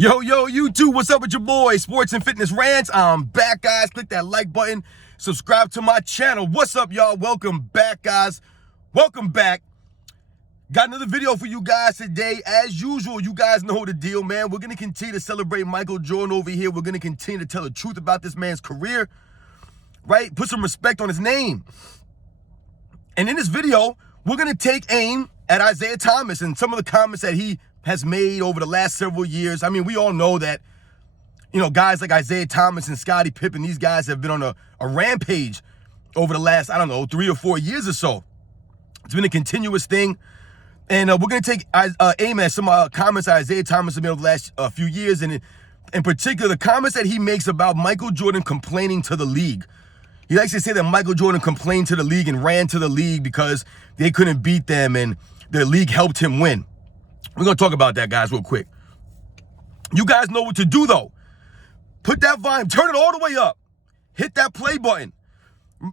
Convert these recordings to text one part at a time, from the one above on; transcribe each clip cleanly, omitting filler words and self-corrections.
Yo, YouTube, what's up with your boy, Sports and Fitness Rants? I'm back, guys. Click that like button. Subscribe to my channel. What's up, y'all? Welcome back, guys. Welcome back. Got another video for you guys today. As usual, you guys know the deal, man. We're going to continue to celebrate Michael Jordan over here. We're going to continue to tell the truth about this man's career, right? Put some respect on his name. And in this video, we're going to take aim at Isiah Thomas and some of the comments that he has made over the last several years. I mean, we all know that, guys like Isiah Thomas and Scottie Pippen, these guys have been on a rampage over the last, 3 or 4 years or so. It's been a continuous thing. And we're going to take aim at some comments that Isiah Thomas has made over the last few years. And in particular, the comments that he makes about Michael Jordan complaining to the league. He likes to say that Michael Jordan complained to the league and ran to the league because they couldn't beat them and the league helped him win. We're going to talk about that, guys, real quick. You guys know what to do, though. Put that volume, turn it all the way up. Hit that play button.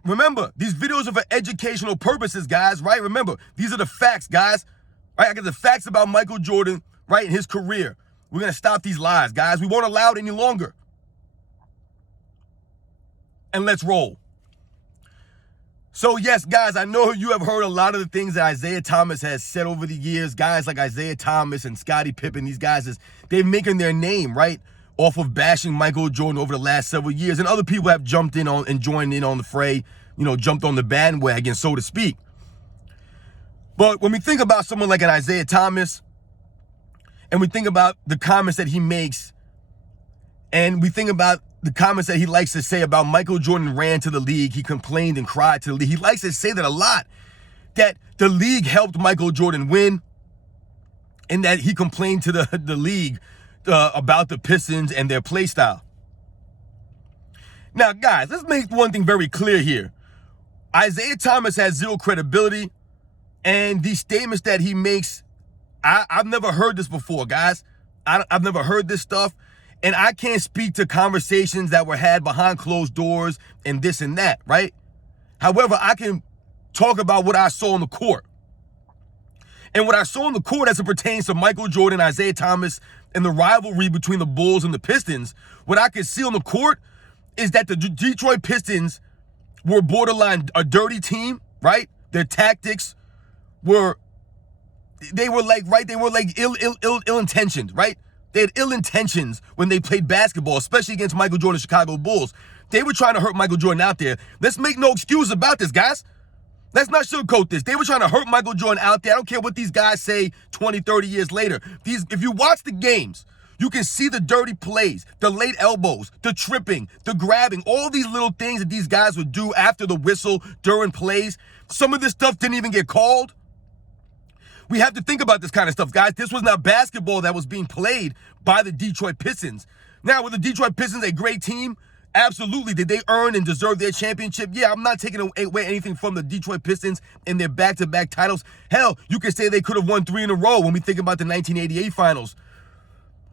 Remember, these videos are for educational purposes, guys, right? Remember, these are the facts, guys. Right? I got the facts about Michael Jordan, right, and his career. We're going to stop these lies, guys. We won't allow it any longer. And let's roll. So, yes, guys, I know you have heard a lot of the things that Isiah Thomas has said over the years. Guys like Isiah Thomas and Scottie Pippen, they're making their name, right, off of bashing Michael Jordan over the last several years. And other people have jumped in on and joined in on the fray, jumped on the bandwagon, so to speak. But when we think about someone like an Isiah Thomas, and we think about the comments that he makes, and we think about the comments that he likes to say about Michael Jordan ran to the league, he complained and cried to the league. He likes to say that a lot, that the league helped Michael Jordan win, and that he complained to the league about the Pistons and their play style. Now, guys, let's make one thing very clear here. Isiah Thomas has zero credibility, and these statements that he makes, I've never heard this before, guys. I've never heard this stuff. And I can't speak to conversations that were had behind closed doors and this and that, right? However, I can talk about what I saw on the court. And what I saw on the court as it pertains to Michael Jordan, Isiah Thomas, and the rivalry between the Bulls and the Pistons, what I could see on the court is that the Detroit Pistons were borderline a dirty team, right? Their tactics were ill-intentioned, right? They had ill intentions when they played basketball, especially against Michael Jordan's Chicago Bulls. They were trying to hurt Michael Jordan out there. Let's make no excuse about this, guys. Let's not sugarcoat this. They were trying to hurt Michael Jordan out there. I don't care what these guys say 20, 30 years later. If you watch the games, you can see the dirty plays, the late elbows, the tripping, the grabbing, all these little things that these guys would do after the whistle during plays. Some of this stuff didn't even get called. We have to think about this kind of stuff, guys. This was not basketball that was being played by the Detroit Pistons. Now, were the Detroit Pistons a great team? Absolutely. Did they earn and deserve their championship? Yeah, I'm not taking away anything from the Detroit Pistons in their back-to-back titles. Hell, you could say they could have won 3 in a row when we think about the 1988 finals.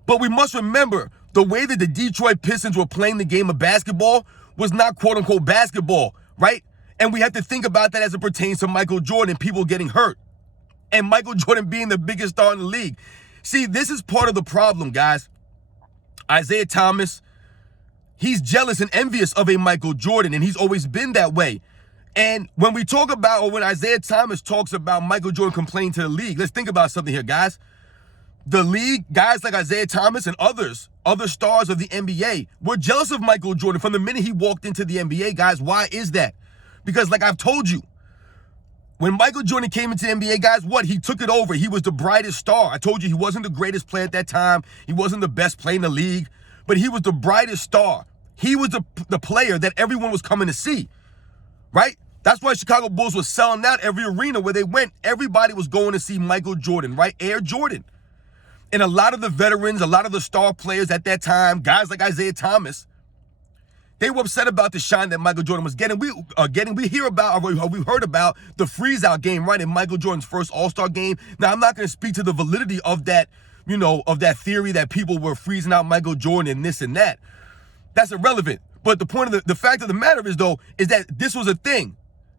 But we must remember, the way that the Detroit Pistons were playing the game of basketball was not quote-unquote basketball, right? And we have to think about that as it pertains to Michael Jordan and people getting hurt. And Michael Jordan being the biggest star in the league. See, this is part of the problem, guys. Isiah Thomas, he's jealous and envious of a Michael Jordan, and he's always been that way. And when we talk about, or when Isiah Thomas talks about Michael Jordan complaining to the league, let's think about something here, guys. The league, guys like Isiah Thomas and other stars of the NBA, were jealous of Michael Jordan from the minute he walked into the NBA, guys. Why is that? Because like I've told you, when Michael Jordan came into the NBA, guys, he took it over. He was the brightest star. I told you he wasn't the greatest player at that time. He wasn't the best player in the league, but he was the brightest star. He was the player that everyone was coming to see, right? That's why Chicago Bulls was selling out every arena where they went. Everybody was going to see Michael Jordan, right? Air Jordan. And a lot of the veterans, a lot of the star players at that time, guys like Isiah Thomas, they were upset about the shine that Michael Jordan was getting. We heard about the freeze-out game, right, in Michael Jordan's first All-Star game. Now, I'm not going to speak to the validity of that, of that theory that people were freezing out Michael Jordan and this and that. That's irrelevant. But the point of the fact of the matter is, though, is that this was a thing,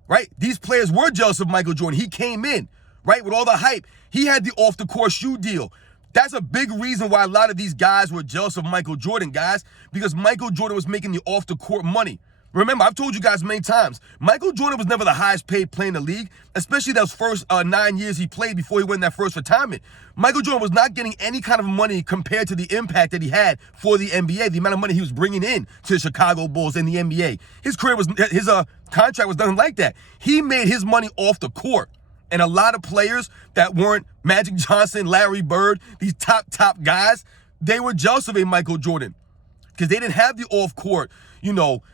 right? These players were jealous of Michael Jordan. He came in, right, with all the hype. He had the off-the-court shoe deal. That's a big reason why a lot of these guys were jealous of Michael Jordan, guys, because Michael Jordan was making the off-the-court money. Remember, I've told you guys many times, Michael Jordan was never the highest paid player in the league, especially those first 9 years he played before he went that first retirement. Michael Jordan was not getting any kind of money compared to the impact that he had for the NBA, the amount of money he was bringing in to the Chicago Bulls and the NBA. His contract was nothing like that. He made his money off the court. And a lot of players that weren't Magic Johnson, Larry Bird, these top guys, they were jealous of a Michael Jordan because they didn't have the off-court,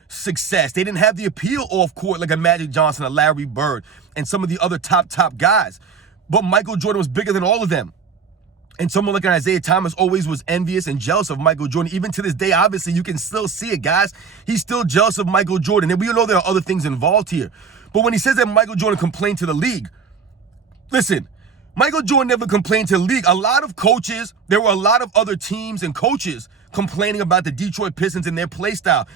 success. They didn't have the appeal off-court like a Magic Johnson, a Larry Bird, and some of the other top guys. But Michael Jordan was bigger than all of them. And someone like Isaiah Thomas always was envious and jealous of Michael Jordan. Even to this day, obviously, you can still see it, guys. He's still jealous of Michael Jordan. And we know there are other things involved here. But when he says that Michael Jordan complained to the league, listen, Michael Jordan never complained to the league. A lot of coaches, there were a lot of other teams and coaches complaining about the Detroit Pistons and their play style.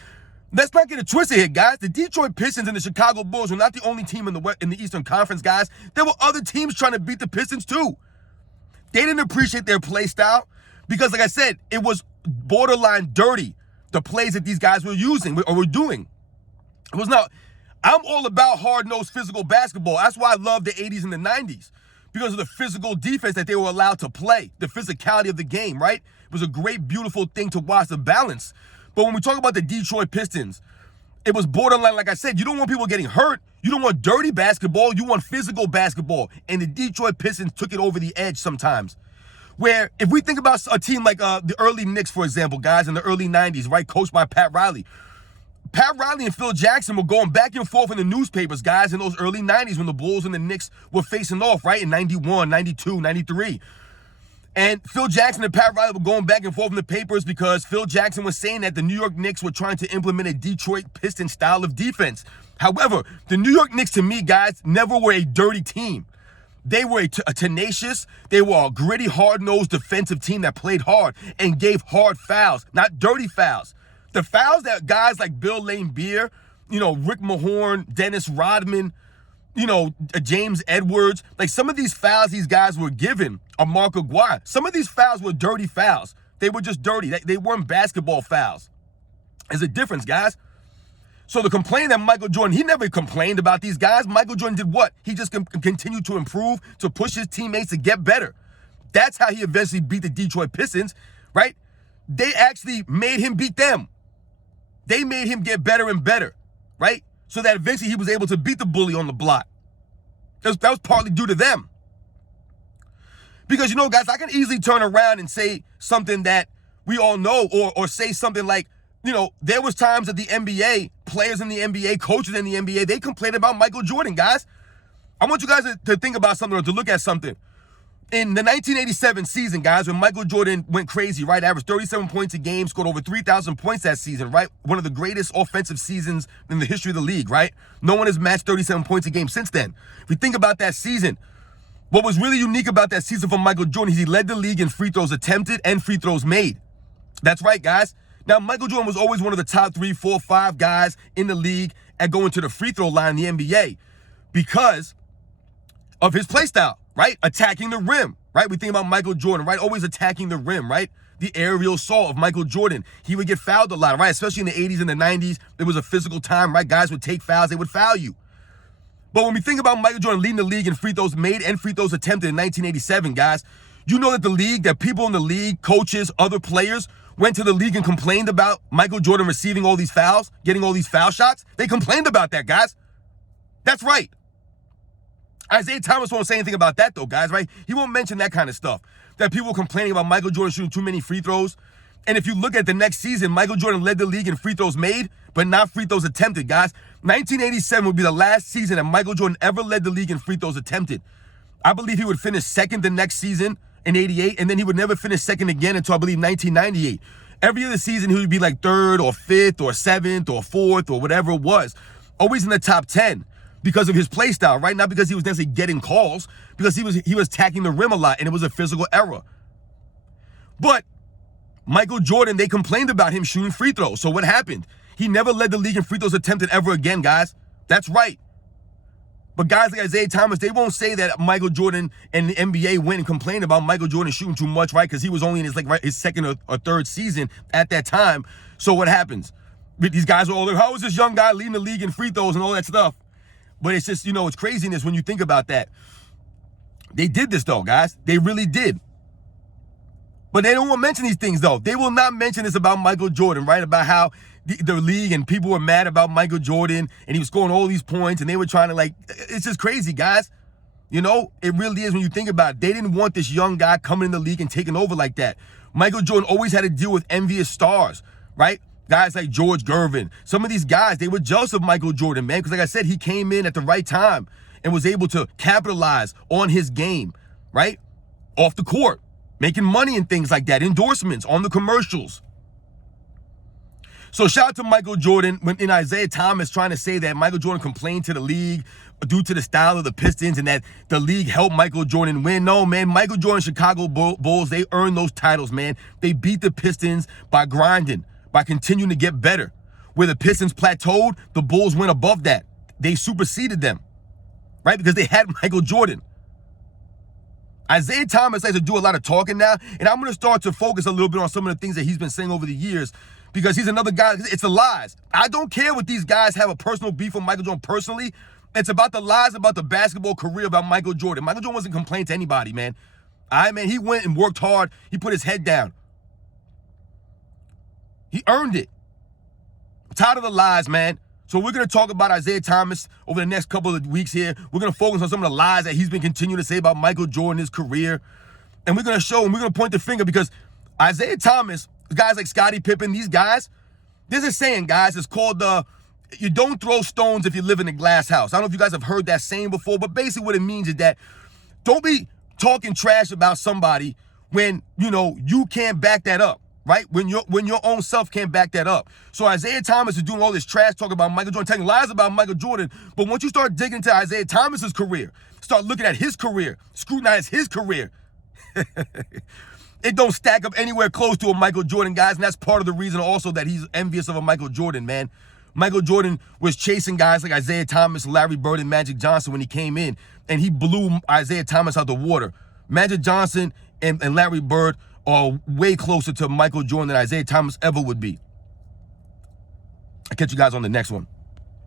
Let's not get it twisted here, guys. The Detroit Pistons and the Chicago Bulls were not the only team in the Eastern Conference, guys. There were other teams trying to beat the Pistons too. They didn't appreciate their play style because, like I said, it was borderline dirty, the plays that these guys were using or were doing. It was not. I'm all about hard-nosed physical basketball. That's why I love the 80s and the 90s, because of the physical defense that they were allowed to play, the physicality of the game, right? It was a great, beautiful thing to watch, the balance. But when we talk about the Detroit Pistons, it was borderline, like I said, you don't want people getting hurt. You don't want dirty basketball. You want physical basketball. And the Detroit Pistons took it over the edge sometimes. Where if we think about a team like the early Knicks, for example, guys, in the early 90s, right, coached by Pat Riley. Pat Riley and Phil Jackson were going back and forth in the newspapers, guys, in those early 90s when the Bulls and the Knicks were facing off, right, in 91, 92, 93. And Phil Jackson and Pat Riley were going back and forth in the papers because Phil Jackson was saying that the New York Knicks were trying to implement a Detroit Pistons style of defense. However, the New York Knicks, to me, guys, never were a dirty team. They were a tenacious, they were a gritty, hard-nosed defensive team that played hard and gave hard fouls, not dirty fouls. The fouls that guys like Bill Laimbeer, Rick Mahorn, Dennis Rodman, James Edwards, like some of these fouls these guys were given, or Mark Aguirre, some of these fouls were dirty fouls. They were just dirty. They weren't basketball fouls. There's a difference, guys. So the complaint that Michael Jordan, he never complained about these guys. Michael Jordan did what? He just continued to improve, to push his teammates to get better. That's how he eventually beat the Detroit Pistons, right? They actually made him beat them. They made him get better and better, right? So that eventually he was able to beat the bully on the block. That was partly due to them. Because, guys, I can easily turn around and say something that we all know or say something like, there was times that the NBA, players in the NBA, coaches in the NBA, they complained about Michael Jordan, guys. I want you guys to think about something or to look at something. In the 1987 season, guys, when Michael Jordan went crazy, right, averaged 37 points a game, scored over 3,000 points that season, right? One of the greatest offensive seasons in the history of the league, right? No one has matched 37 points a game since then. If we think about that season, what was really unique about that season for Michael Jordan is he led the league in free throws attempted and free throws made. That's right, guys. Now, Michael Jordan was always one of the top 3, 4, 5 guys in the league at going to the free throw line in the NBA because of his play style, right? Attacking the rim, right? We think about Michael Jordan, right? Always attacking the rim, right? The aerial assault of Michael Jordan. He would get fouled a lot, right? Especially in the 80s and the 90s. It was a physical time, right? Guys would take fouls. They would foul you. But when we think about Michael Jordan leading the league in free throws made and free throws attempted in 1987, guys, you know that people in the league, coaches, other players, went to the league and complained about Michael Jordan receiving all these fouls, getting all these foul shots. They complained about that, guys. That's right. Isaiah Thomas won't say anything about that, though, guys, right? He won't mention that kind of stuff, that people were complaining about Michael Jordan shooting too many free throws. And if you look at the next season, Michael Jordan led the league in free throws made, but not free throws attempted, guys. 1987 would be the last season that Michael Jordan ever led the league in free throws attempted. I believe he would finish second the next season in 88, and then he would never finish second again until, I believe, 1998. Every other season, he would be like third or fifth or seventh or fourth or whatever it was, always in the top 10 because of his play style, right? Not because he was necessarily getting calls, because he was attacking the rim a lot, and it was a physical error. But Michael Jordan, they complained about him shooting free throws. So what happened? He never led the league in free throws attempted ever again, guys. That's right. But guys like Isaiah Thomas, they won't say that Michael Jordan and the NBA went and complained about Michael Jordan shooting too much, right? Because he was only in his second or third season at that time. So what happens? These guys are all like, how is this young guy leading the league in free throws and all that stuff? But it's just, it's craziness when you think about that. They did this though, guys. They really did. But they don't want to mention these things though. They will not mention this about Michael Jordan, right? About how the league and people were mad about Michael Jordan and he was scoring all these points and they were trying to it's just crazy, guys. It really is when you think about it. They didn't want this young guy coming in the league and taking over like that. Michael Jordan always had to deal with envious stars, right? Guys like George Gervin. Some of these guys, they were jealous of Michael Jordan, man, because like I said, he came in at the right time and was able to capitalize on his game, right? Off the court, making money and things like that, endorsements on the commercials. So shout out to Michael Jordan when Isaiah Thomas trying to say that Michael Jordan complained to the league due to the style of the Pistons and that the league helped Michael Jordan win. No, man, Michael Jordan, Chicago Bulls, they earned those titles, man. They beat the Pistons by grinding, by continuing to get better. Where the Pistons plateaued, the Bulls went above that. They superseded them, right? Because they had Michael Jordan. Isaiah Thomas likes to do a lot of talking now, and I'm going to start to focus a little bit on some of the things that he's been saying over the years because he's another guy. It's the lies. I don't care what these guys have a personal beef with Michael Jordan personally. It's about the lies about the basketball career about Michael Jordan. Michael Jordan wasn't complaining to anybody, man. Man, he went and worked hard. He put his head down. He earned it. I'm tired of the lies, man. So we're going to talk about Isaiah Thomas over the next couple of weeks here. We're going to focus on some of the lies that he's been continuing to say about Michael Jordan, his career. And we're going to show him, we're going to point the finger because Isaiah Thomas, guys like Scottie Pippen, these guys, there's a saying, guys, it's called you don't throw stones if you live in a glass house. I don't know if you guys have heard that saying before, but basically what it means is that don't be talking trash about somebody when, you can't back that up. Right? When your own self can't back that up. So Isaiah Thomas is doing all this trash talk about Michael Jordan, telling lies about Michael Jordan. But once you start digging into Isaiah Thomas's career, start looking at his career, scrutinize his career, it don't stack up anywhere close to a Michael Jordan, guys. And that's part of the reason also that he's envious of a Michael Jordan, man. Michael Jordan was chasing guys like Isaiah Thomas, Larry Bird, and Magic Johnson when he came in, and he blew Isaiah Thomas out the water. Magic Johnson and Larry Bird are way closer to Michael Jordan than Isaiah Thomas ever would be. I'll catch you guys on the next one.